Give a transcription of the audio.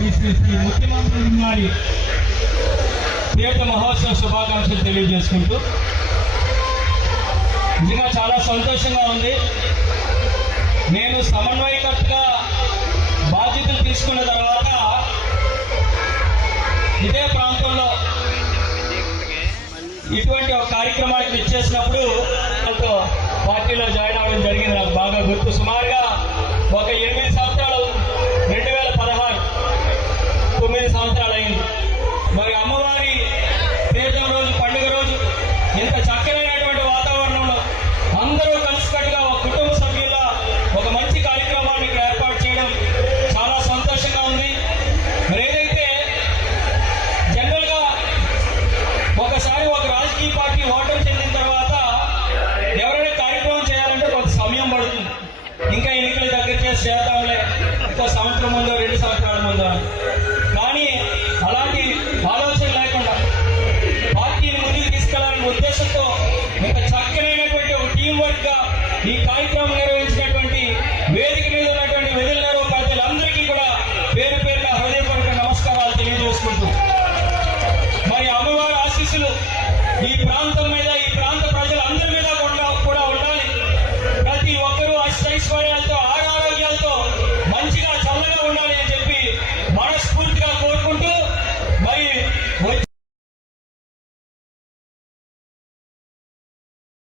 శ్రీ ముఖ్యమంత్రి గారి తీర్థ మహోత్సవ శుభాకాంక్షలు తెలియజేసుకుంటూ నిజంగా చాలా సంతోషంగా ఉంది. నేను సమన్వయకర్తగా బాధ్యతలు తీసుకున్న తర్వాత ఇదే ప్రాంతంలో ఇటువంటి ఒక కార్యక్రమానికి ఇచ్చేసినప్పుడు పార్టీలో జాయిన్ అవ్వడం జరిగింది. నాకు బాగా గుర్తు. సుమారుగా ఒక 8 సంవత్సరాలు, 2016 9 సంవత్సరాలు అయింది. మరి అమ్మవారి తీర్థం రోజు, పండుగ రోజు ఇంత చక్కనైనటువంటి వాతావరణంలో అందరూ కలిసికట్టుగా ఒక కుటుంబ సభ్యుల ఒక మంచి కార్యక్రమాన్ని ఏర్పాటు చేయడం చాలా సంతోషంగా ఉంది. మరి ఏదైతే జనరల్గా ఒకసారి ఒక రాజకీయ పార్టీ ఓటమి చెందిన తర్వాత ఎవరైనా కార్యక్రమం చేయాలంటే కొంత సమయం పడుతుంది. ఇంకా ఎన్నికల దగ్గర చేసి చేద్దాంలే, ఇంకో సంవత్సరం ముందో 2 సంవత్సరాల ముందో. కానీ అలాంటి ఆలోచన లేకుండా పార్టీని ముందుకు తీసుకెళ్లాలనే ఉద్దేశంతో ఇంత చక్కనైనటువంటి ఒక టీం వర్క్ గా ఈ కార్యక్రమం నిర్వహించినటువంటి వేదిక మీద ఉన్నటువంటి విధుల నిర్వహణలందరికీ కూడా పేరు పేరున హృదయపూర్వక నమస్కారాలు తెలియజేసుకుంటూ, మరి అమ్మవారి ఆశీస్సులు ఈ ప్రాంతం మీద,